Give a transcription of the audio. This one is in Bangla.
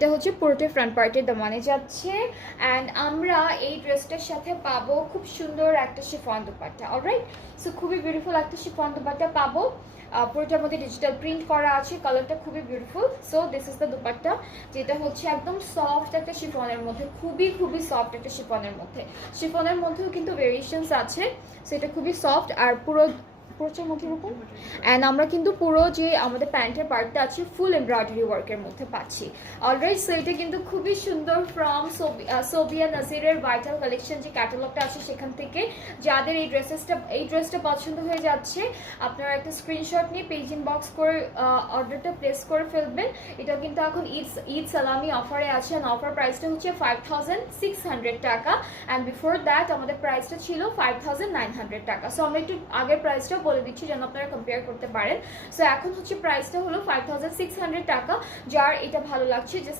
এটা হচ্ছে পুরোটাই ফ্রন্ট পার্টের দামানে যাচ্ছে। অ্যান্ড আমরা এই ড্রেসটার সাথে পাবো খুব সুন্দর একটা শিফন দুপাট্টা। অলরাইট, সো খুবই বিউটিফুল একটা শিফন দুপাট্টা পাবো। পুরোটার মধ্যে ডিজিটাল প্রিন্ট করা আছে, কালারটা খুবই beautiful. So this is the dupatta, যেটা হচ্ছে একদম সফট একটা শিফনের মধ্যে, খুবই খুবই সফট একটা শিফনের মধ্যে। শিফনের মধ্যেও কিন্তু ভেরিয়েশনস আছে, সো এটা খুবই সফট আর পুরো পুরোটার মধ্যে এরকম। অ্যান্ড আমরা কিন্তু পুরো যে আমাদের প্যান্টের পার্টটা আছে ফুল এমব্রয়ডারি ওয়ার্কের মধ্যে পাচ্ছি। অলরাইট, সো এটা কিন্তু খুবই সুন্দর ফ্রম সোবিয়া নাজিরের ভাইটাল কালেকশন যে ক্যাটালগটা আছে সেখান থেকে। যাদের এই ড্রেসটা পছন্দ হয়ে যাচ্ছে, আপনারা একটা স্ক্রিনশট নিয়ে পেজ ইনবক্স করে অর্ডারটা প্লেস করে ফেলবেন। এটা কিন্তু এখন ঈদ সালামি অফারে আছে, অ্যান্ড অফার প্রাইসটা হচ্ছে 5600 টাকা। অ্যান্ড বিফোর দ্যাট আমাদের প্রাইসটা ছিল 5900 টাকা। সো আমরা একটু আগের প্রাইসটা বলে দিচ্ছি যেন আপনারা কম্পেয়ার করতে পারেন। সো এখন হচ্ছে প্রাইসটা হলো 5600 টাকা। যার এটা ভালো লাগছে জাস্ট